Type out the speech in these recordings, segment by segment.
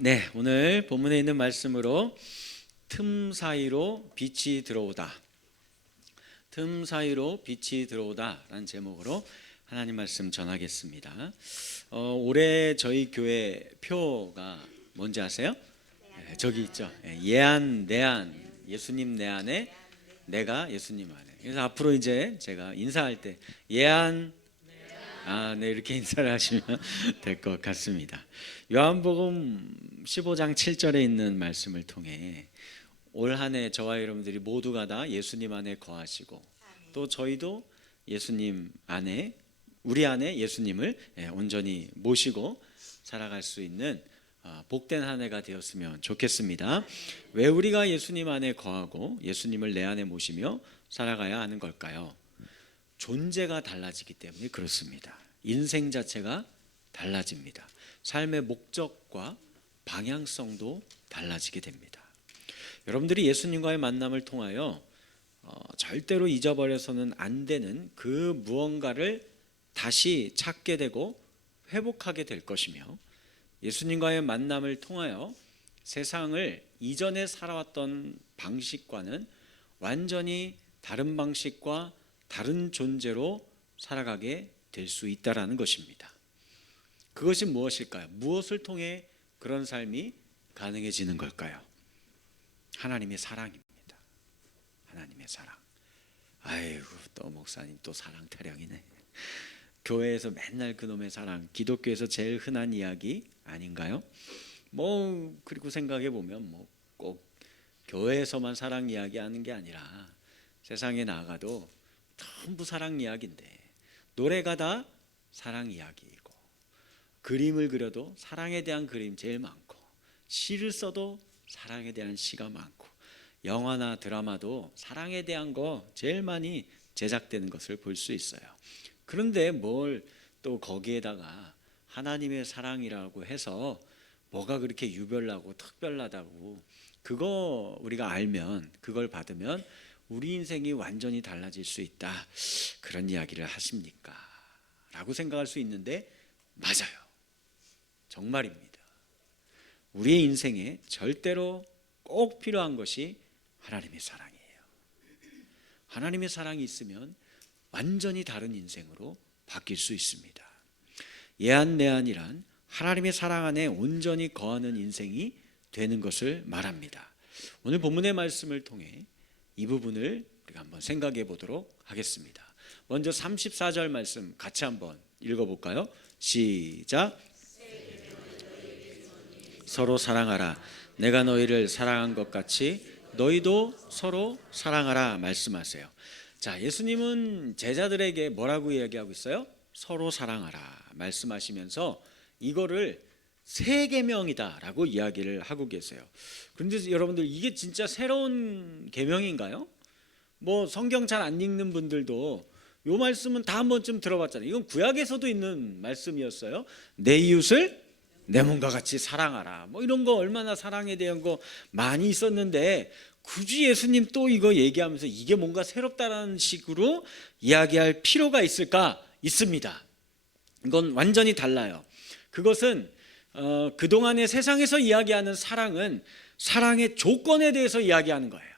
네, 오늘 본문에 있는 말씀으로 틈 사이로 빛이 들어오다. 틈 사이로 빛이 들어오다라는 제목으로 하나님 말씀 전하겠습니다. 올해 저희 교회 표가 뭔지 아세요? 네, 저기 있죠. 예안 내안, 예수님 내 안에 내가 예수님 안에. 그래서 앞으로 이제 제가 인사할 때 예안 네, 이렇게 인사를 하시면 될 것 같습니다. 요한복음 15장 7절에 있는 말씀을 통해 올 한 해 저와 여러분들이 모두가 다 예수님 안에 거하시고 또 저희도 예수님 안에 우리 안에 예수님을 온전히 모시고 살아갈 수 있는 복된 한 해가 되었으면 좋겠습니다. 왜 우리가 예수님 안에 거하고 예수님을 내 안에 모시며 살아가야 하는 걸까요? 존재가 달라지기 때문에 그렇습니다. 인생 자체가 달라집니다. 삶의 목적과 방향성도 달라지게 됩니다. 여러분들이 예수님과의 만남을 통하여 절대로 잊어버려서는 안 되는 그 무언가를 다시 찾게 되고 회복하게 될 것이며, 예수님과의 만남을 통하여 세상을 이전에 살아왔던 방식과는 완전히 다른 방식과 다른 존재로 살아가게 될 수 있다라는 것입니다. 그것이 무엇일까요? 무엇을 통해 그런 삶이 가능해지는 걸까요? 하나님의 사랑입니다. 하나님의 사랑. 아이고, 또 목사님 또 사랑 타령이네. 교회에서 맨날 그놈의 사랑, 기독교에서 제일 흔한 이야기 아닌가요? 그리고 생각해 보면 꼭 교회에서만 사랑 이야기하는 게 아니라 세상에 나가도 전부 사랑 이야기인데, 노래가 다 사랑 이야기이고, 그림을 그려도 사랑에 대한 그림 제일 많고, 시를 써도 사랑에 대한 시가 많고, 영화나 드라마도 사랑에 대한 거 제일 많이 제작되는 것을 볼 수 있어요. 그런데 뭘 또 거기에다가 하나님의 사랑이라고 해서 뭐가 그렇게 유별나고 특별하다고, 그거 우리가 알면, 그걸 받으면 우리 인생이 완전히 달라질 수 있다, 그런 이야기를 하십니까? 라고 생각할 수 있는데, 맞아요. 정말입니다. 우리의 인생에 절대로 꼭 필요한 것이 하나님의 사랑이에요. 하나님의 사랑이 있으면 완전히 다른 인생으로 바뀔 수 있습니다. 예안내안이란 하나님의 사랑 안에 온전히 거하는 인생이 되는 것을 말합니다. 오늘 본문의 말씀을 통해 이 부분을 우리가 한번 생각해 보도록 하겠습니다. 먼저 34절 말씀 같이 한번 읽어볼까요? 시작. 서로 사랑하라. 내가 너희를 사랑한 것 같이 너희도 서로 사랑하라 말씀하세요. 자, 예수님은 제자들에게 뭐라고 이야기하고 있어요? 서로 사랑하라 말씀하시면서 이거를 세 계명이다라고 이야기를 하고 계세요. 그런데 여러분들, 이게 진짜 새로운 계명인가요? 성경 잘 안 읽는 분들도 이 말씀은 다 한 번쯤 들어봤잖아요. 이건 구약에서도 있는 말씀이었어요. 내 이웃을 내 몸과 같이 사랑하라. 이런 거, 얼마나 사랑에 대한 거 많이 있었는데, 굳이 예수님 또 이거 얘기하면서 이게 뭔가 새롭다라는 식으로 이야기할 필요가 있을까? 있습니다. 이건 완전히 달라요. 그것은 그동안의 세상에서 이야기하는 사랑은 사랑의 조건에 대해서 이야기하는 거예요.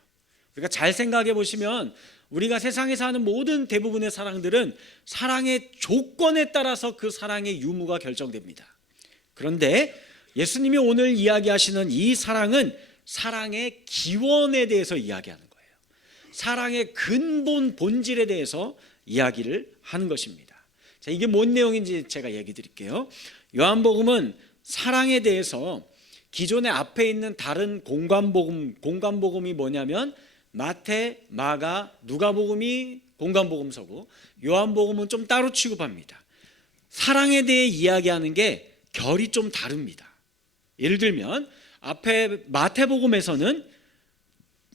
그러니까 잘 생각해 보시면 우리가 세상에서 하는 모든 대부분의 사랑들은 사랑의 조건에 따라서 그 사랑의 유무가 결정됩니다. 그런데 예수님이 오늘 이야기하시는 이 사랑은 사랑의 기원에 대해서 이야기하는 거예요. 사랑의 근본 본질에 대해서 이야기를 하는 것입니다. 자, 이게 뭔 내용인지 제가 얘기 드릴게요. 요한복음은 사랑에 대해서 기존에 앞에 있는 다른 공관복음이 뭐냐면 마태, 마가, 누가복음이 공관복음서고, 요한복음은 좀 따로 취급합니다. 사랑에 대해 이야기하는 게 결이 좀 다릅니다. 예를 들면 앞에 마태복음에서는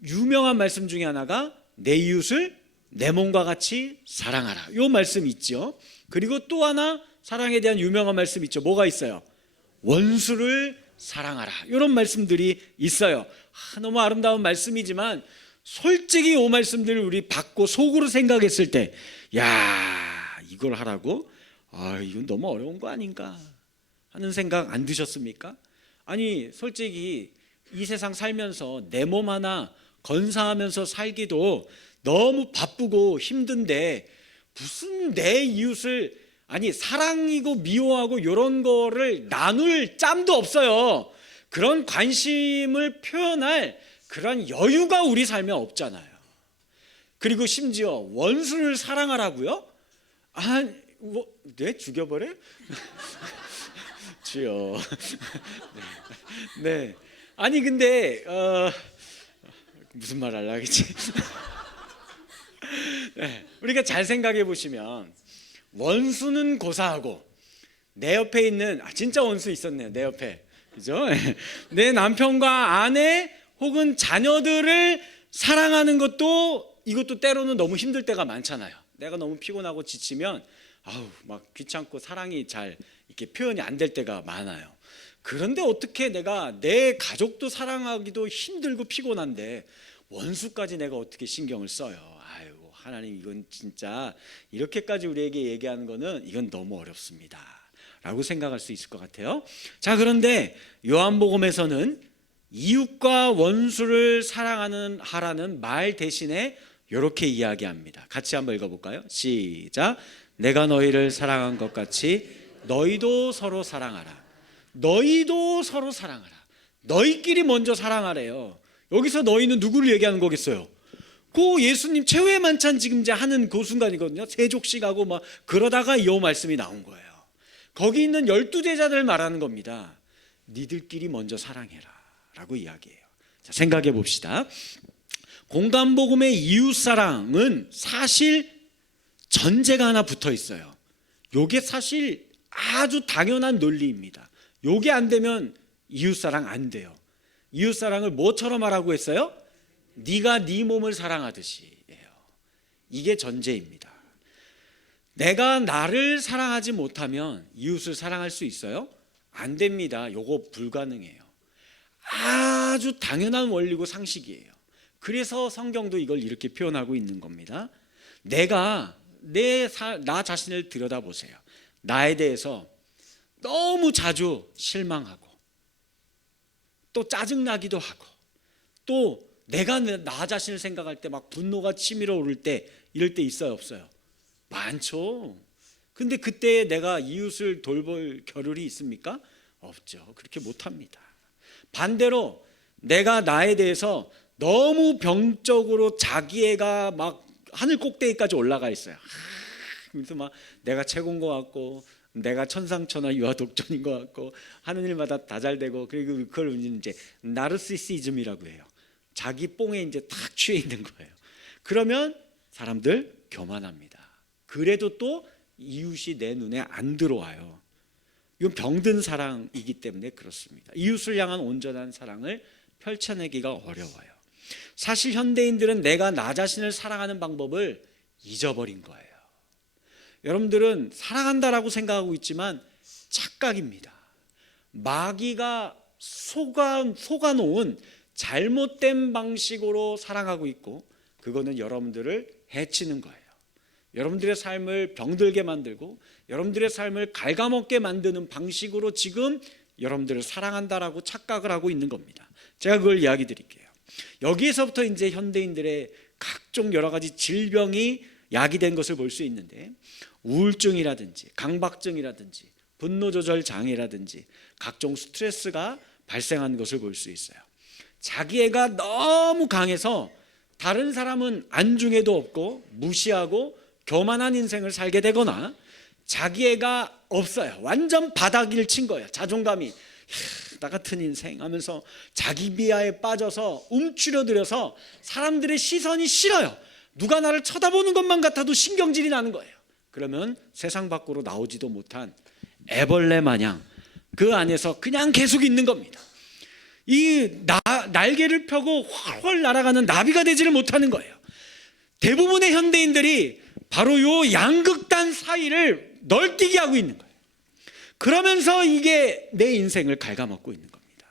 유명한 말씀 중에 하나가 내 이웃을 내 몸과 같이 사랑하라, 이 말씀이 있죠. 그리고 또 하나 사랑에 대한 유명한 말씀이 있죠. 뭐가 있어요? 원수를 사랑하라, 이런 말씀들이 있어요. 너무 아름다운 말씀이지만 솔직히 이 말씀들을 우리 받고 속으로 생각했을 때, 이걸 하라고? 이건 너무 어려운 거 아닌가 하는 생각 안 드셨습니까? 아니 솔직히 이 세상 살면서 내 몸 하나 건사하면서 살기도 너무 바쁘고 힘든데 무슨 내 이웃을 아니 사랑이고 미워하고 이런 거를 나눌 짬도 없어요. 그런 관심을 표현할 그런 여유가 우리 삶에 없잖아요. 그리고 심지어 원수를 사랑하라고요? 아, 뭐, 네? 죽여버려? 주여. 네. 아니 근데 무슨 말 하려고 했지? 네. 우리가 잘 생각해 보시면 원수는 고사하고 내 옆에 있는 진짜 원수 있었네요. 내 옆에. 그죠? 내 남편과 아내 혹은 자녀들을 사랑하는 것도 이것도 때로는 너무 힘들 때가 많잖아요. 내가 너무 피곤하고 지치면 막 귀찮고 사랑이 잘 이렇게 표현이 안 될 때가 많아요. 그런데 어떻게 내가 내 가족도 사랑하기도 힘들고 피곤한데 원수까지 내가 어떻게 신경을 써요? 아이고 하나님 이건 진짜 이렇게까지 우리에게 얘기하는 거는 이건 너무 어렵습니다 라고 생각할 수 있을 것 같아요. 자, 그런데 요한복음에서는 이웃과 원수를 하라는 말 대신에 이렇게 이야기합니다. 같이 한번 읽어볼까요? 시작. 내가 너희를 사랑한 것 같이 너희도 서로 사랑하라. 너희도 서로 사랑하라. 너희끼리 먼저 사랑하래요. 여기서 너희는 누구를 얘기하는 거겠어요? 그 예수님 최후의 만찬 지금 이제 하는 그 순간이거든요. 세족식하고 막 그러다가 이 말씀이 나온 거예요. 거기 있는 12제자들 말하는 겁니다. 니들끼리 먼저 사랑해라 라고 이야기해요. 자, 생각해 봅시다. 공간복음의 이웃사랑은 사실 전제가 하나 붙어 있어요. 요게 사실 아주 당연한 논리입니다. 요게 안 되면 이웃사랑 안 돼요. 이웃사랑을 뭐처럼 하라고 했어요? 네가 네 몸을 사랑하듯이 예요. 이게 전제입니다. 내가 나를 사랑하지 못하면 이웃을 사랑할 수 있어요? 안 됩니다. 요거 불가능해요. 아주 당연한 원리고 상식이에요. 그래서 성경도 이걸 이렇게 표현하고 있는 겁니다. 내가 나 자신을 들여다보세요. 나에 대해서 너무 자주 실망하고 또 짜증나기도 하고 또 내가 나 자신을 생각할 때 막 분노가 치밀어 오를 때 이럴 때 있어요 없어요? 많죠. 근데 그때 내가 이웃을 돌볼 겨를이 있습니까? 없죠. 그렇게 못합니다. 반대로 내가 나에 대해서 너무 병적으로 자기애가 막 하늘 꼭대기까지 올라가 있어요. 그래서 막 내가 최고인 것 같고 내가 천상천하 유아독존인 것 같고 하는 일마다 다 잘 되고 그리고 그걸 이제 나르시시즘이라고 해요. 자기 뽕에 이제 탁 취해 있는 거예요. 그러면 사람들 교만합니다. 그래도 또 이웃이 내 눈에 안 들어와요. 이건 병든 사랑이기 때문에 그렇습니다. 이웃을 향한 온전한 사랑을 펼쳐내기가 어려워요. 사실 현대인들은 내가 나 자신을 사랑하는 방법을 잊어버린 거예요. 여러분들은 사랑한다라고 생각하고 있지만 착각입니다. 마귀가 속아놓은 잘못된 방식으로 사랑하고 있고 그거는 여러분들을 해치는 거예요. 여러분들의 삶을 병들게 만들고 여러분들의 삶을 갉아먹게 만드는 방식으로 지금 여러분들을 사랑한다라고 착각을 하고 있는 겁니다. 제가 그걸 이야기 드릴게요. 여기에서부터 이제 현대인들의 각종 여러 가지 질병이 야기된 것을 볼 수 있는데 우울증이라든지 강박증이라든지 분노조절 장애라든지 각종 스트레스가 발생하는 것을 볼 수 있어요. 자기애가 너무 강해서 다른 사람은 안중에도 없고 무시하고 교만한 인생을 살게 되거나 자기애가 없어요. 완전 바닥을 친 거예요. 자존감이 나 같은 인생 하면서 자기 비하에 빠져서 움츠러들어서 사람들의 시선이 싫어요. 누가 나를 쳐다보는 것만 같아도 신경질이 나는 거예요. 그러면 세상 밖으로 나오지도 못한 애벌레 마냥 그 안에서 그냥 계속 있는 겁니다. 이 날개를 펴고 훨훨 날아가는 나비가 되지를 못하는 거예요. 대부분의 현대인들이 바로 요 양극단 사이를 널뛰게 하고 있는 거예요. 그러면서 이게 내 인생을 갉아먹고 있는 겁니다.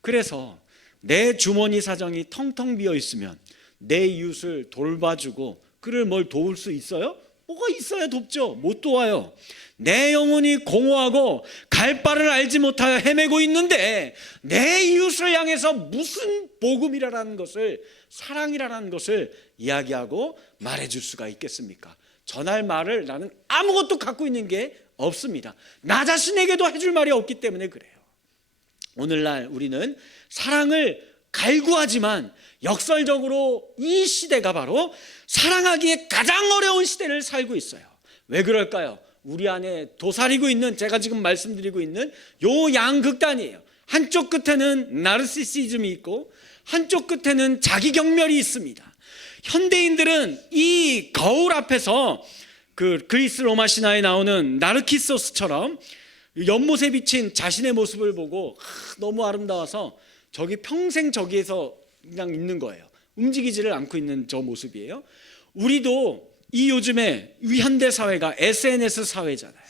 그래서 내 주머니 사정이 텅텅 비어 있으면 내 이웃을 돌봐주고 그를 뭘 도울 수 있어요? 뭐가 있어야 돕죠. 못 도와요. 내 영혼이 공허하고 갈 바를 알지 못하여 헤매고 있는데 내 이웃을 향해서 무슨 복음이라는 것을, 사랑이라는 것을 이야기하고 말해줄 수가 있겠습니까? 전할 말을 나는 아무것도 갖고 있는 게 없습니다. 나 자신에게도 해줄 말이 없기 때문에 그래요. 오늘날 우리는 사랑을 갈구하지만 역설적으로 이 시대가 바로 사랑하기에 가장 어려운 시대를 살고 있어요. 왜 그럴까요? 우리 안에 도사리고 있는, 제가 지금 말씀드리고 있는 요 양극단이에요. 한쪽 끝에는 나르시시즘이 있고 한쪽 끝에는 자기 경멸이 있습니다. 현대인들은 이 거울 앞에서 그 그리스 로마 신화에 나오는 나르키소스처럼 연못에 비친 자신의 모습을 보고 너무 아름다워서 저기 평생 저기에서 그냥 있는 거예요. 움직이지를 않고 있는 저 모습이에요. 우리도 이 요즘에 현대 사회가 SNS 사회잖아요.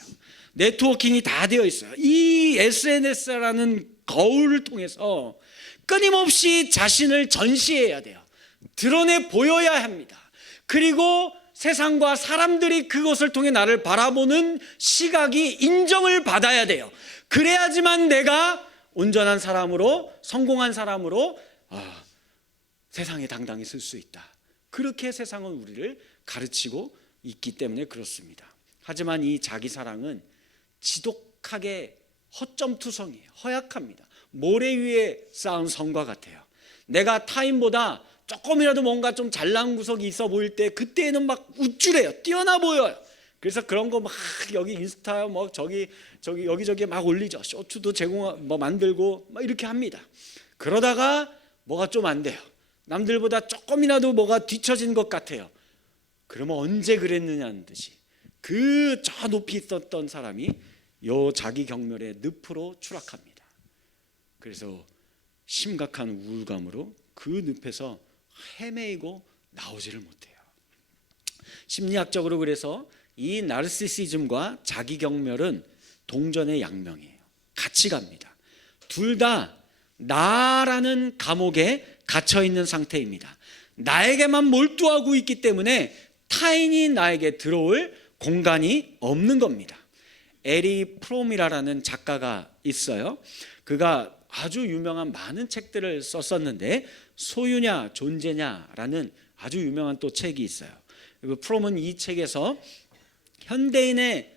네트워킹이 다 되어 있어요. 이 SNS라는 거울을 통해서 끊임없이 자신을 전시해야 돼요. 드러내 보여야 합니다. 그리고 세상과 사람들이 그것을 통해 나를 바라보는 시각이 인정을 받아야 돼요. 그래야지만 내가 온전한 사람으로, 성공한 사람으로 세상에 당당히 설 수 있다. 그렇게 세상은 우리를 가르치고 있기 때문에 그렇습니다. 하지만 이 자기 사랑은 지독하게 허점투성이에요. 허약합니다. 모래 위에 쌓은 성과 같아요. 내가 타인보다 조금이라도 뭔가 좀 잘난 구석이 있어 보일 때 그때는 막 우쭐해요. 뛰어나 보여요. 그래서 그런 거 막 여기 인스타 뭐 저기 여기저기 막 올리죠. 쇼츠도 만들고 막 이렇게 합니다. 그러다가 뭐가 좀 안 돼요. 남들보다 조금이라도 뭐가 뒤처진 것 같아요. 그러면 언제 그랬느냐는 듯이 그 저 높이 있었던 사람이 요 자기 경멸의 늪으로 추락합니다. 그래서 심각한 우울감으로 그 늪에서 헤매이고 나오지를 못해요. 심리학적으로 그래서 이 나르시시즘과 자기 경멸은 동전의 양면이에요. 같이 갑니다. 둘 다 나라는 감옥에 갇혀 있는 상태입니다. 나에게만 몰두하고 있기 때문에 타인이 나에게 들어올 공간이 없는 겁니다. 에리 프롬이라는 작가가 있어요. 그가 아주 유명한 많은 책들을 썼었는데 소유냐 존재냐라는 아주 유명한 또 책이 있어요. 프롬은 이 책에서 현대인의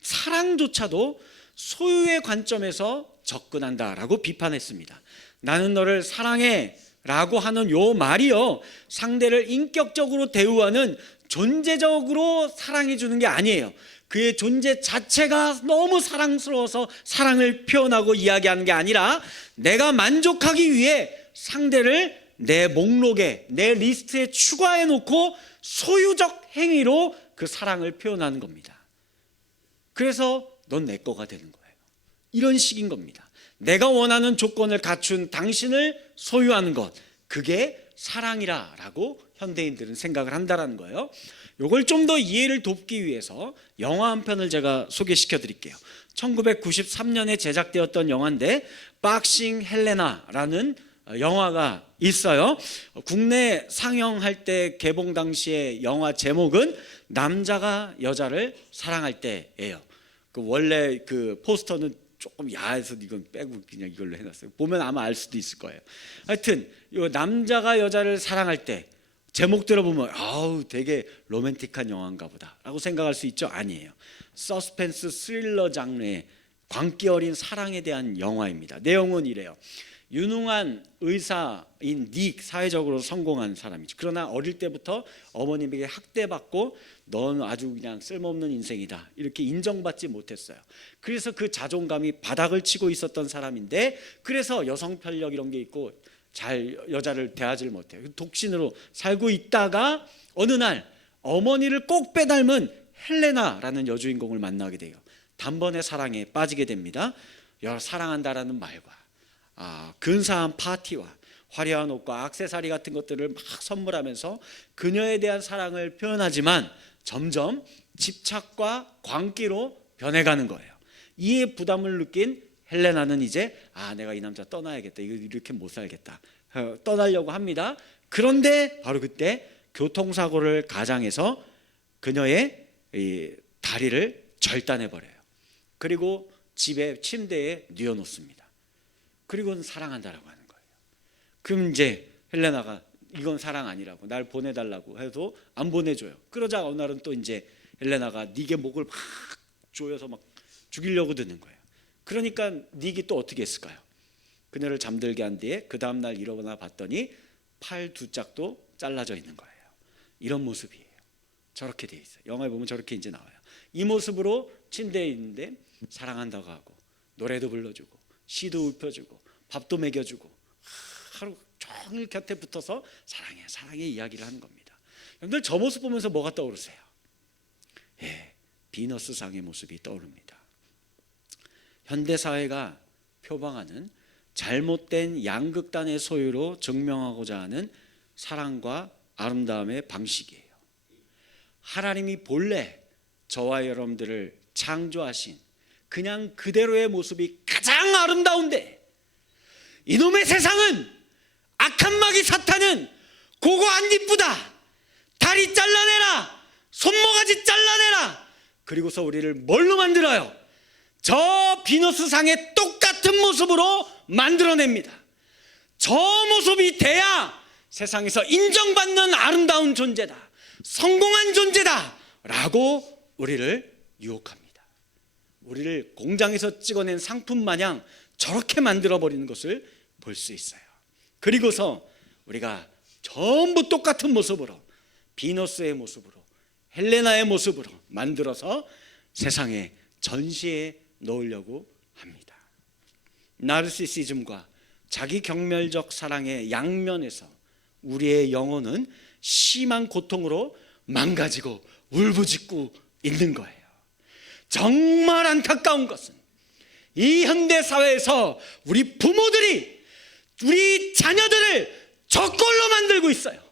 사랑조차도 소유의 관점에서 접근한다라고 비판했습니다. 나는 너를 사랑해 라고 하는 요 말이요, 상대를 인격적으로 대우하는 존재적으로 사랑해 주는 게 아니에요. 그의 존재 자체가 너무 사랑스러워서 사랑을 표현하고 이야기하는 게 아니라 내가 만족하기 위해 상대를 내 목록에, 내 리스트에 추가해 놓고 소유적 행위로 그 사랑을 표현하는 겁니다. 그래서 넌 내 거가 되는 거예요. 이런 식인 겁니다. 내가 원하는 조건을 갖춘 당신을 소유하는 것, 그게 사랑이라고 현대인들은 생각을 한다는 거예요. 이걸 좀 더 이해를 돕기 위해서 영화 한 편을 제가 소개시켜 드릴게요. 1993년에 제작되었던 영화인데 박싱 헬레나라는 영화가 있어요. 국내 상영할 때 개봉 당시에 영화 제목은 남자가 여자를 사랑할 때예요. 그 원래 그 포스터는 조금 야해서 이건 빼고 그냥 이걸로 해놨어요. 보면 아마 알 수도 있을 거예요. 하여튼 이 남자가 여자를 사랑할 때 제목 들어보면 아우 되게 로맨틱한 영화인가 보다라고 생각할 수 있죠. 아니에요. 서스펜스 스릴러 장르의 광기 어린 사랑에 대한 영화입니다. 내용은 이래요. 유능한 의사인 닉, 사회적으로 성공한 사람이죠. 그러나 어릴 때부터 어머님에게 학대받고 넌 아주 그냥 쓸모없는 인생이다 이렇게 인정받지 못했어요. 그래서 그 자존감이 바닥을 치고 있었던 사람인데, 그래서 여성 편력 이런 게 있고 잘 여자를 대하지를 못해요. 독신으로 살고 있다가 어느 날 어머니를 꼭 빼닮은 헬레나라는 여주인공을 만나게 돼요. 단번에 사랑에 빠지게 됩니다. 사랑한다라는 말과 근사한 파티와 화려한 옷과 액세서리 같은 것들을 막 선물하면서 그녀에 대한 사랑을 표현하지만 점점 집착과 광기로 변해가는 거예요. 이에 부담을 느낀 헬레나는 이제 내가 이 남자 떠나야겠다, 이거 이렇게 못 살겠다, 떠나려고 합니다. 그런데 바로 그때 교통사고를 가장해서 그녀의 이 다리를 절단해버려요. 그리고 집에 침대에 뉘어놓습니다. 그리고는 사랑한다라고 하는 거예요. 그럼 이제 헬레나가 이건 사랑 아니라고, 날 보내달라고 해도 안 보내줘요. 그러자 어느 날은 또 이제 헬레나가 닉의 목을 막 조여서 막 죽이려고 드는 거예요. 그러니까 닉이 또 어떻게 했을까요? 그녀를 잠들게 한 뒤에 그 다음날 일어나 봤더니 팔 두 짝도 잘라져 있는 거예요. 이런 모습이에요. 저렇게 돼 있어요. 영화에 보면 저렇게 이제 나와요. 이 모습으로 침대에 있는데 사랑한다고 하고 노래도 불러주고 시도 읊어주고 밥도 먹여주고 하루 종일 곁에 붙어서 사랑해 사랑해 이야기를 하는 겁니다. 여러분들 저 모습 보면서 뭐가 떠오르세요? 예, 비너스상의 모습이 떠오릅니다. 현대사회가 표방하는 잘못된 양극단의 소유로 증명하고자 하는 사랑과 아름다움의 방식이에요. 하나님이 본래 저와 여러분들을 창조하신 그냥 그대로의 모습이 가장 아름다운데 이놈의 세상은 악한 마귀 사탄은 그거 안 이쁘다, 다리 잘라내라, 손모가지 잘라내라, 그리고서 우리를 뭘로 만들어요? 저 비너스상의 똑같은 모습으로 만들어냅니다. 저 모습이 돼야 세상에서 인정받는 아름다운 존재다, 성공한 존재다 라고 우리를 유혹합니다. 우리를 공장에서 찍어낸 상품 마냥 저렇게 만들어버리는 것을 볼 수 있어요. 그리고서 우리가 전부 똑같은 모습으로, 비너스의 모습으로, 헬레나의 모습으로 만들어서 세상에 전시해 놓으려고 합니다. 나르시시즘과 자기 경멸적 사랑의 양면에서 우리의 영혼은 심한 고통으로 망가지고 울부짖고 있는 거예요. 정말 안타까운 것은 이 현대 사회에서 우리 부모들이 우리 자녀들을 저꼴로 만들고 있어요.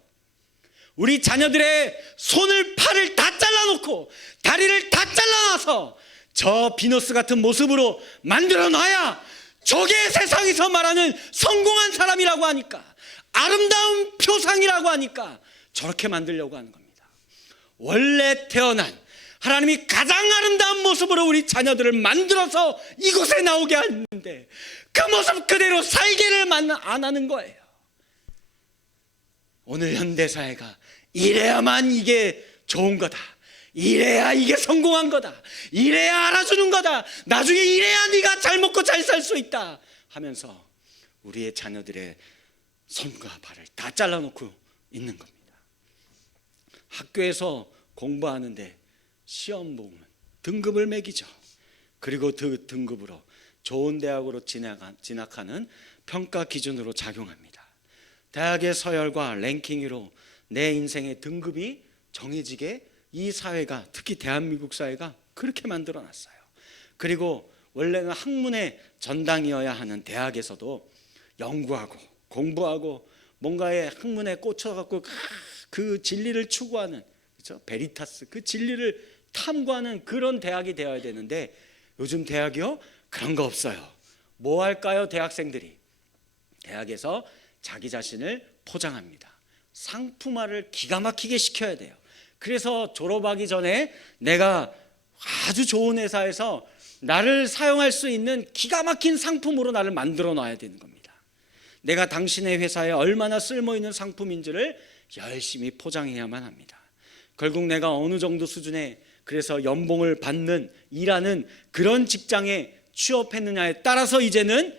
우리 자녀들의 손을 팔을 다 잘라놓고 다리를 다 잘라놔서 저 비너스 같은 모습으로 만들어 놔야 저게 세상에서 말하는 성공한 사람이라고 하니까, 아름다운 표상이라고 하니까 저렇게 만들려고 하는 겁니다. 원래 태어난 하나님이 가장 아름다운 모습으로 우리 자녀들을 만들어서 이곳에 나오게 하는데 그 모습 그대로 살기를 안 하는 거예요. 오늘 현대사회가 이래야만 이게 좋은 거다, 이래야 이게 성공한 거다, 이래야 알아주는 거다, 나중에 이래야 네가 잘 먹고 잘 살 수 있다 하면서 우리의 자녀들의 손과 발을 다 잘라놓고 있는 겁니다. 학교에서 공부하는데 시험 보면 등급을 매기죠. 그리고 그 등급으로 좋은 대학으로 진학하는 평가 기준으로 작용합니다. 대학의 서열과 랭킹으로 내 인생의 등급이 정해지게 이 사회가, 특히 대한민국 사회가 그렇게 만들어놨어요. 그리고 원래는 학문의 전당이어야 하는 대학에서도 연구하고 공부하고 뭔가의 학문에 꽂혀갖고 그 진리를 추구하는, 그렇죠? 베리타스, 그 진리를 탐구하는 그런 대학이 되어야 되는데 요즘 대학이요? 그런 거 없어요. 뭐 할까요? 대학생들이 대학에서 자기 자신을 포장합니다. 상품화를 기가 막히게 시켜야 돼요. 그래서 졸업하기 전에 내가 아주 좋은 회사에서 나를 사용할 수 있는 기가 막힌 상품으로 나를 만들어 놔야 되는 겁니다. 내가 당신의 회사에 얼마나 쓸모있는 상품인지를 열심히 포장해야만 합니다. 결국 내가 어느 정도 수준의, 그래서 연봉을 받는, 일하는 그런 직장에 취업했느냐에 따라서 이제는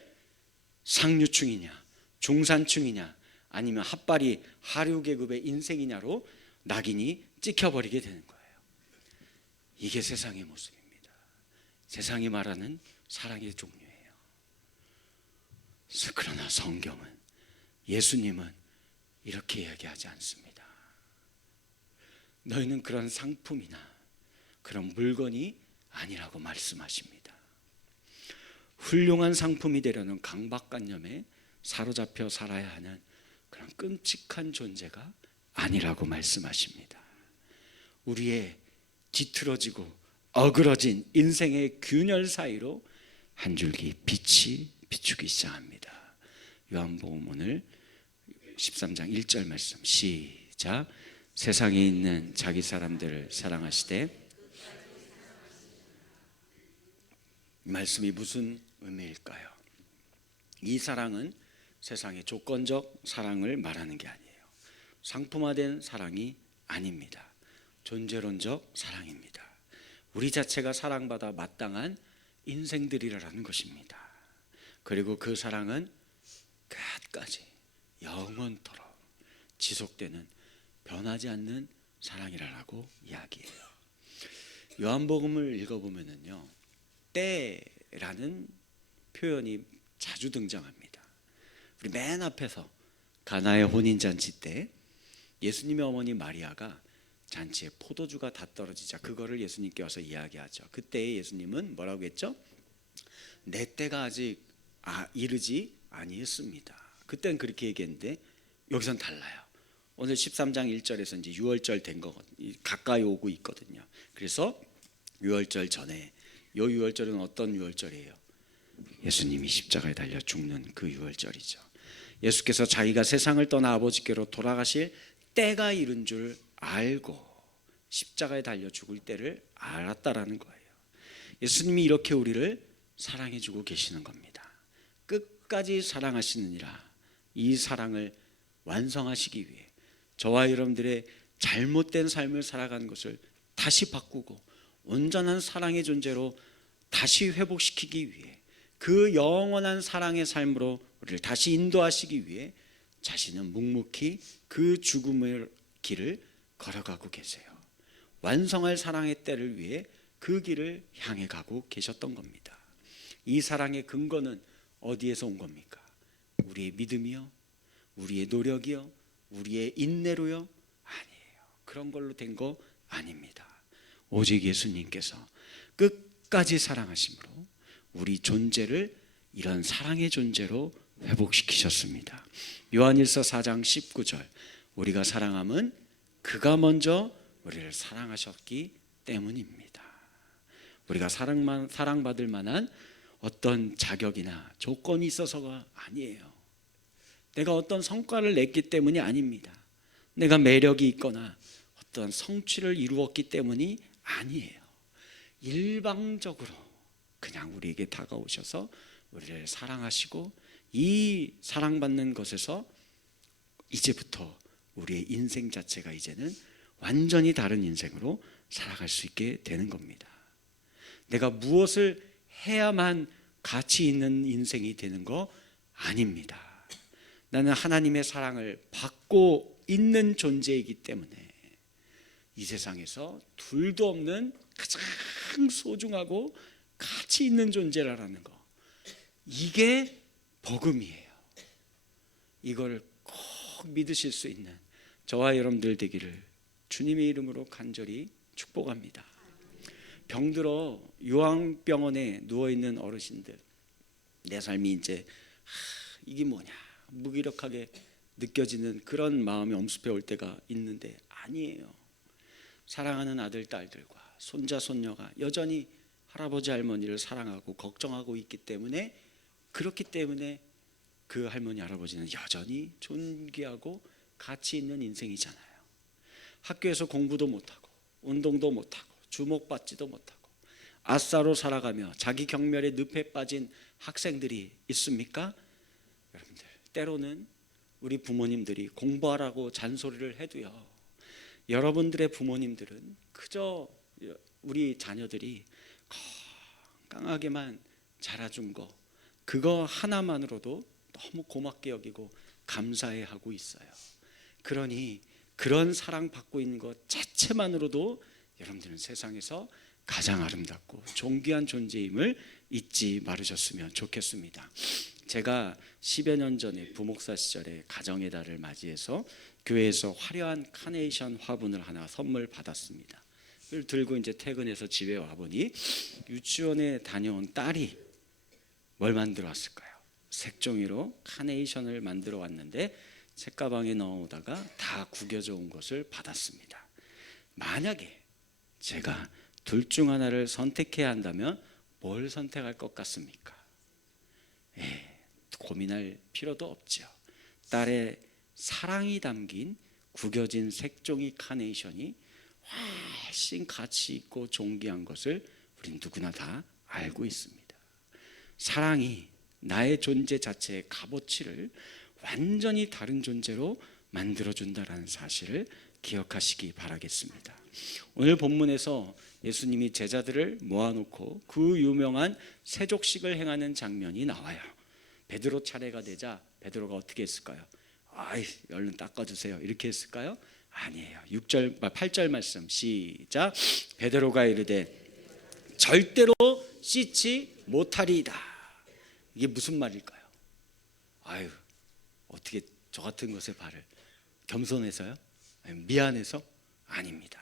상류층이냐 중산층이냐 아니면 핫바리 하류 계급의 인생이냐로 낙인이 찍혀버리게 되는 거예요. 이게 세상의 모습입니다. 세상이 말하는 사랑의 종류예요. 그러나 성경은, 예수님은 이렇게 이야기하지 않습니다. 너희는 그런 상품이나 그런 물건이 아니라고 말씀하십니다. 훌륭한 상품이 되려는 강박관념에 사로잡혀 살아야 하는 그런 끔찍한 존재가 아니라고 말씀하십니다. 우리의 뒤틀어지고 어그러진 인생의 균열 사이로 한 줄기 빛이 비추기 시작합니다. 요한복음 오늘 13장 1절 말씀 시작. 세상에 있는 자기 사람들을 사랑하시되 이 말씀이 무슨 의미일까요? 이 사랑은 세상의 조건적 사랑을 말하는 게 아니에요. 상품화된 사랑이 아닙니다. 존재론적 사랑입니다. 우리 자체가 사랑받아 마땅한 인생들이라는 것입니다. 그리고 그 사랑은 끝까지 영원토록 지속되는 변하지 않는 사랑이라고 이야기해요. 요한복음을 읽어보면요, 때라는 표현이 자주 등장합니다. 우리 맨 앞에서 가나의 혼인잔치 때 예수님의 어머니 마리아가 잔치에 포도주가 다 떨어지자 그거를 예수님께 와서 이야기하죠. 그때 예수님은 뭐라고 했죠? 내 때가 아직 이르지 아니했습니다. 그때는 그렇게 얘기했는데 여기선 달라요. 오늘 13장 1절에서 이제 유월절 된 거거든요. 가까이 오고 있거든요. 그래서 유월절 전에, 요 유월절은 어떤 유월절이에요? 예수님이 십자가에 달려 죽는 그 유월절이죠. 예수께서 자기가 세상을 떠나 아버지께로 돌아가실 때가 이른 줄 알고 십자가에 달려 죽을 때를 알았다라는 거예요. 예수님이 이렇게 우리를 사랑해 주고 계시는 겁니다. 끝까지 사랑하시느니라. 이 사랑을 완성하시기 위해 저와 여러분들의 잘못된 삶을 살아가는 것을 다시 바꾸고 온전한 사랑의 존재로 다시 회복시키기 위해 그 영원한 사랑의 삶으로 우리를 다시 인도하시기 위해 자신은 묵묵히 그 죽음의 길을 걸어가고 계세요. 완성할 사랑의 때를 위해 그 길을 향해 가고 계셨던 겁니다. 이 사랑의 근거는 어디에서 온 겁니까? 우리의 믿음이요? 우리의 노력이요? 우리의 인내로요? 아니에요. 그런 걸로 된 거 아닙니다. 오직 예수님께서 끝까지 사랑하심으로 우리 존재를 이런 사랑의 존재로 회복시키셨습니다. 요한일서 4장 19절, 우리가 사랑함은 그가 먼저 우리를 사랑하셨기 때문입니다. 우리가 사랑받을 만한 어떤 자격이나 조건이 있어서가 아니에요. 내가 어떤 성과를 냈기 때문이 아닙니다. 내가 매력이 있거나 어떤 성취를 이루었기 때문이 아니에요. 일방적으로 그냥 우리에게 다가오셔서 우리를 사랑하시고 이 사랑받는 것에서 이제부터 우리의 인생 자체가 이제는 완전히 다른 인생으로 살아갈 수 있게 되는 겁니다. 내가 무엇을 해야만 가치 있는 인생이 되는 거 아닙니다. 나는 하나님의 사랑을 받고 있는 존재이기 때문에 이 세상에서 둘도 없는 가장 소중하고 가치 있는 존재라는 거, 이게 복음이에요. 이걸 꼭 믿으실 수 있는 저와 여러분들 되기를 주님의 이름으로 간절히 축복합니다. 병들어 요양병원에 누워있는 어르신들, 내 삶이 이제 이게 뭐냐 무기력하게 느껴지는 그런 마음이 엄습해 올 때가 있는데 아니에요. 사랑하는 아들 딸들과 손자 손녀가 여전히 할아버지 할머니를 사랑하고 걱정하고 있기 때문에, 그렇기 때문에 그 할머니 할아버지는 여전히 존귀하고 가치 있는 인생이잖아요. 학교에서 공부도 못하고 운동도 못하고 주목받지도 못하고 아싸로 살아가며 자기 경멸에 늪에 빠진 학생들이 있습니까? 여러분들, 때로는 우리 부모님들이 공부하라고 잔소리를 해도요, 여러분들의 부모님들은 그저 우리 자녀들이 건강하게만 자라준 거, 그거 하나만으로도 너무 고맙게 여기고 감사해 하고 있어요. 그러니 그런 사랑받고 있는 것 자체만으로도 여러분들은 세상에서 가장 아름답고 존귀한 존재임을 잊지 말으셨으면 좋겠습니다. 제가 10여 년 전에 부목사 시절에 가정의 달을 맞이해서 교회에서 화려한 카네이션 화분을 하나 선물 받았습니다. 그걸 들고 이제 퇴근해서 집에 와보니 유치원에 다녀온 딸이 뭘 만들어 왔을까요? 색종이로 카네이션을 만들어 왔는데 책가방에 넣어오다가 다 구겨져 온 것을 받았습니다. 만약에 제가 둘 중 하나를 선택해야 한다면 뭘 선택할 것 같습니까? 고민할 필요도 없죠. 딸의 사랑이 담긴 구겨진 색종이 카네이션이 훨씬 가치 있고 존귀한 것을 우린 누구나 다 알고 있습니다. 사랑이 나의 존재 자체의 값어치를 완전히 다른 존재로 만들어준다는 사실을 기억하시기 바라겠습니다. 오늘 본문에서 예수님이 제자들을 모아놓고 그 유명한 세족식을 행하는 장면이 나와요. 베드로 차례가 되자 베드로가 어떻게 했을까요? 아이, 얼른 닦아주세요 이렇게 했을까요? 아니에요. 8절 말씀 시작. 베드로가 이르되 절대로 씻지 못하리이다. 이게 무슨 말일까요? 아유, 어떻게 저 같은 것에 발을 겸손해서요? 아니, 미안해서? 아닙니다.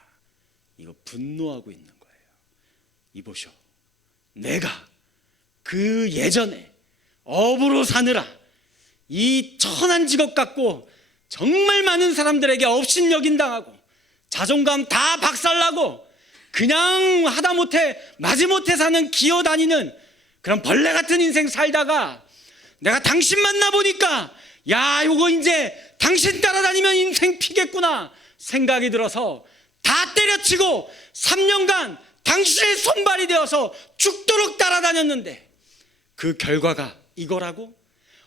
이거 분노하고 있는 거예요. 이보쇼, 내가 그 예전에 업으로 사느라 이 천한 직업 갖고 정말 많은 사람들에게 업신여긴당하고 자존감 다 박살나고 그냥 하다못해 마지못해 사는 기어다니는 그런 벌레 같은 인생 살다가 내가 당신 만나보니까 야, 이거 이제 당신 따라다니면 인생 피겠구나 생각이 들어서 다 때려치고 3년간 당신의 손발이 되어서 죽도록 따라다녔는데 그 결과가 이거라고?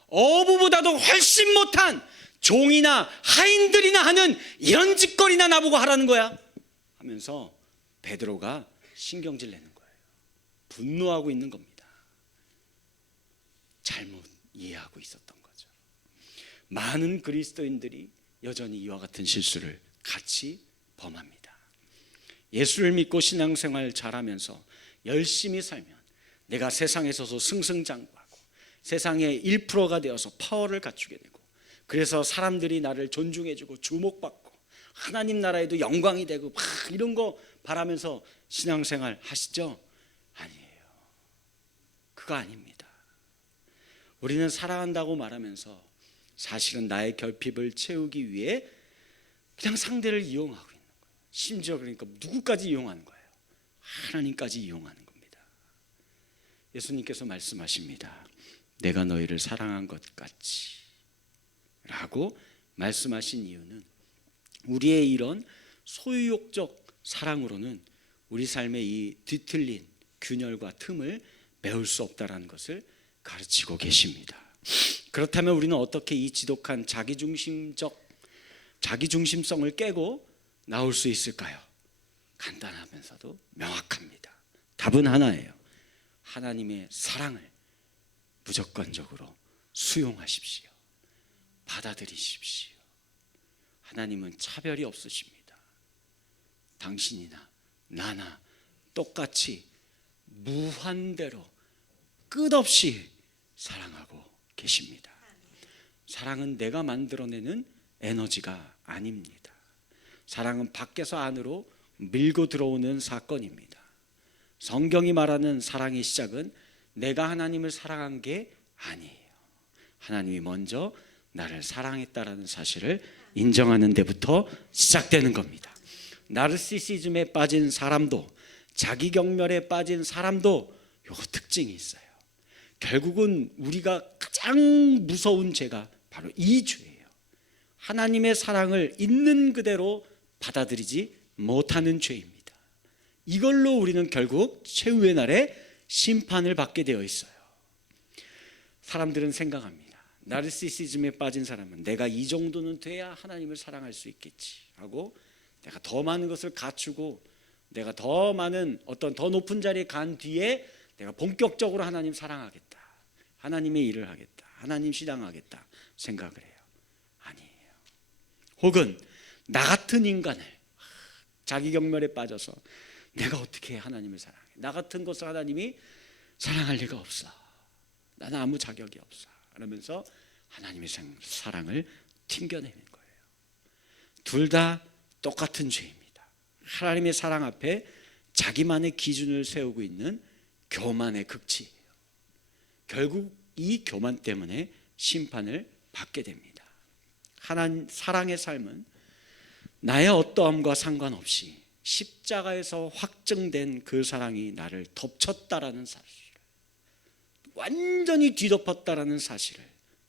어부보다도 훨씬 못한 종이나 하인들이나 하는 이런 짓거리나 나보고 하라는 거야? 하면서 베드로가 신경질 내는 거예요. 분노하고 있는 겁니다. 잘못 이해하고 있었던 거죠. 많은 그리스도인들이 여전히 이와 같은 실수를 같이 범합니다. 예수를 믿고 신앙생활 잘하면서 열심히 살면 내가 세상에서도 승승장구하고 세상의 1%가 되어서 파워를 갖추게 되고 그래서 사람들이 나를 존중해주고 주목받고 하나님 나라에도 영광이 되고 막 이런 거 바라면서 신앙생활 하시죠? 아니에요. 그거 아닙니다. 우리는 사랑한다고 말하면서 사실은 나의 결핍을 채우기 위해 그냥 상대를 이용하고 있는 거예요. 심지어 그러니까 누구까지 이용하는 거예요? 하나님까지 이용하는 겁니다. 예수님께서 말씀하십니다. 내가 너희를 사랑한 것 같이 라고 말씀하신 이유는 우리의 이런 소유욕적 사랑으로는 우리 삶의 이 뒤틀린 균열과 틈을 메울 수 없다는 것을 가르치고 계십니다. 그렇다면 우리는 어떻게 이 지독한 자기중심성을 깨고 나올 수 있을까요? 간단하면서도 명확합니다. 답은 하나예요. 하나님의 사랑을 무조건적으로 수용하십시오. 받아들이십시오. 하나님은 차별이 없으십니다. 당신이나 나나 똑같이 무한대로 끝없이 사랑하고 계십니다. 사랑은 내가 만들어내는 에너지가 아닙니다. 사랑은 밖에서 안으로 밀고 들어오는 사건입니다. 성경이 말하는 사랑의 시작은 내가 하나님을 사랑한 게 아니에요. 하나님이 먼저 나를 사랑했다라는 사실을 인정하는 데부터 시작되는 겁니다. 나르시시즘에 빠진 사람도 자기경멸에 빠진 사람도 요 특징이 있어요. 결국은 우리가 가장 무서운 죄가 바로 이 죄예요. 하나님의 사랑을 있는 그대로 받아들이지 못하는 죄입니다. 이걸로 우리는 결국 최후의 날에 심판을 받게 되어 있어요. 사람들은 생각합니다. 나르시시즘에 빠진 사람은 내가 이 정도는 돼야 하나님을 사랑할 수 있겠지 하고 내가 더 많은 것을 갖추고 내가 더 많은 어떤 더 높은 자리에 간 뒤에 내가 본격적으로 하나님 사랑하겠다, 하나님의 일을 하겠다, 하나님 신앙하겠다 생각을 해요. 아니에요. 혹은 나 같은 인간을 자기 경멸에 빠져서 내가 어떻게 하나님을 사랑해? 나 같은 것을 하나님이 사랑할 리가 없어. 나는 아무 자격이 없어. 그러면서 하나님의 사랑을 튕겨내는 거예요. 둘 다 똑같은 죄입니다. 하나님의 사랑 앞에 자기만의 기준을 세우고 있는 교만의 극치예요. 결국 이 교만 때문에 심판을 받게 됩니다. 하나님 사랑의 삶은 나의 어떠함과 상관없이 십자가에서 확증된 그 사랑이 나를 덮쳤다라는 사실, 완전히 뒤덮었다라는 사실을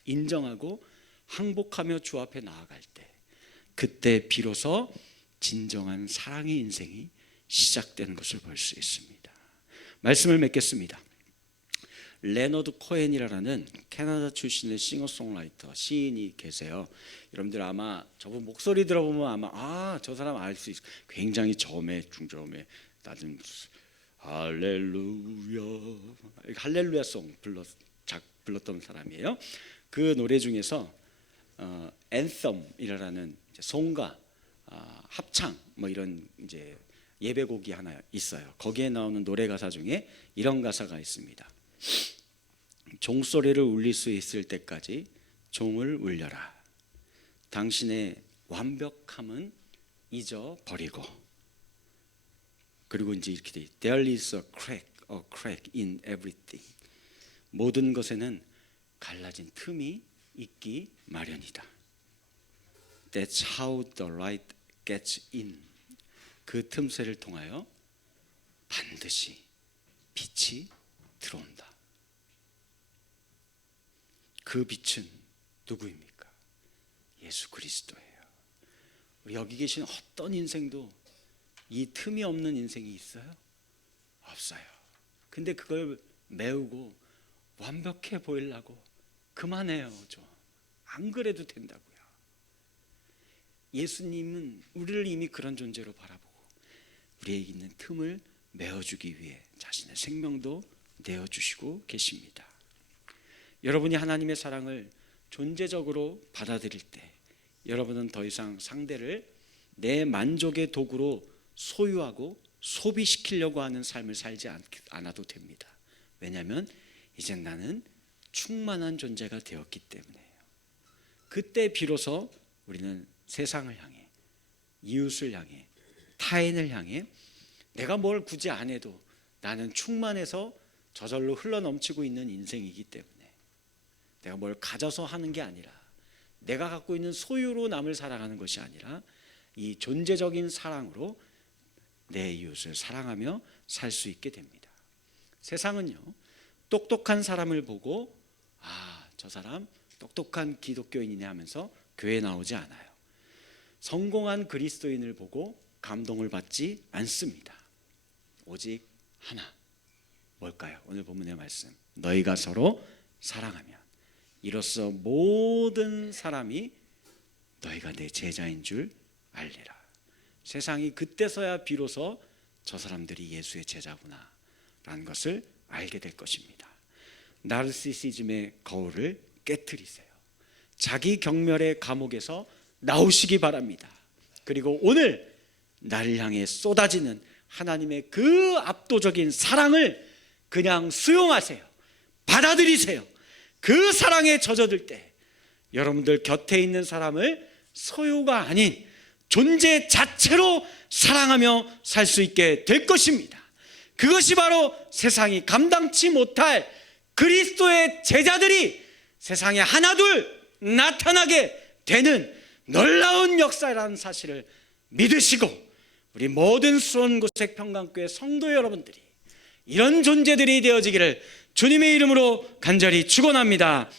인정하고 항복하며 주 앞에 나아갈 때, 그때 비로소 진정한 사랑의 인생이 시작되는 것을 볼 수 있습니다. 말씀을 맺겠습니다. 레너드 코헨이라는 캐나다 출신의 싱어송라이터 시인이 계세요. 여러분들 아마 저분 목소리 들어보면 아마 저 사람 알 수 있어요. 굉장히 저음에 중저음에 낮은 할렐루야 할렐루야송 불렀던 사람이에요. 그 노래 중에서 앤썸이라는 송가 합창 뭐 이런 이제 예배곡이 하나 있어요. 거기에 나오는 노래 가사 중에 이런 가사가 있습니다. 종소리를 울릴 수 있을 때까지 종을 울려라. 당신의 완벽함은 잊어버리고. 그리고 이제 이렇게 돼. There is a crack in everything. 모든 것에는 갈라진 틈이 있기 마련이다. That's how the light gets in. 그 틈새를 통하여 반드시 빛이 들어온다. 그 빛은 누구입니까? 예수 그리스도예요. 우리 여기 계신 어떤 인생도 이 틈이 없는 인생이 있어요? 없어요. 근데 그걸 메우고 완벽해 보이려고 그만해요. 좀 안 그래도 된다고요. 예수님은 우리를 이미 그런 존재로 바라보고 우리에게 있는 틈을 메워주기 위해 자신의 생명도 내어주시고 계십니다. 여러분이 하나님의 사랑을 존재적으로 받아들일 때 여러분은 더 이상 상대를 내 만족의 도구로 소유하고 소비시키려고 하는 삶을 살지 않아도 됩니다. 왜냐하면 이젠 나는 충만한 존재가 되었기 때문에요. 그때 비로소 우리는 세상을 향해, 이웃을 향해, 타인을 향해 내가 뭘 굳이 안 해도 나는 충만해서 저절로 흘러넘치고 있는 인생이기 때문에 내가 뭘 가져서 하는 게 아니라 내가 갖고 있는 소유로 남을 사랑하는 것이 아니라 이 존재적인 사랑으로 내 이웃을 사랑하며 살 수 있게 됩니다. 세상은요, 똑똑한 사람을 보고 저 사람 똑똑한 기독교인이네 하면서 교회에 나오지 않아요. 성공한 그리스도인을 보고 감동을 받지 않습니다. 오직 하나, 뭘까요? 오늘 본문의 말씀, 너희가 서로 사랑하면 이로써 모든 사람이 너희가 내 제자인 줄 알리라. 세상이 그때서야 비로소 저 사람들이 예수의 제자구나 라는 것을 알게 될 것입니다. 나르시시즘의 거울을 깨트리세요. 자기 경멸의 감옥에서 나오시기 바랍니다. 그리고 오늘 나를 향해 쏟아지는 하나님의 그 압도적인 사랑을 그냥 수용하세요. 받아들이세요. 그 사랑에 젖어들 때 여러분들 곁에 있는 사람을 소유가 아닌 존재 자체로 사랑하며 살 수 있게 될 것입니다. 그것이 바로 세상이 감당치 못할 그리스도의 제자들이 세상에 하나둘 나타나게 되는 놀라운 역사라는 사실을 믿으시고 우리 모든 수원고색 평강교회 성도 여러분들이 이런 존재들이 되어지기를 주님의 이름으로 간절히 축원합니다.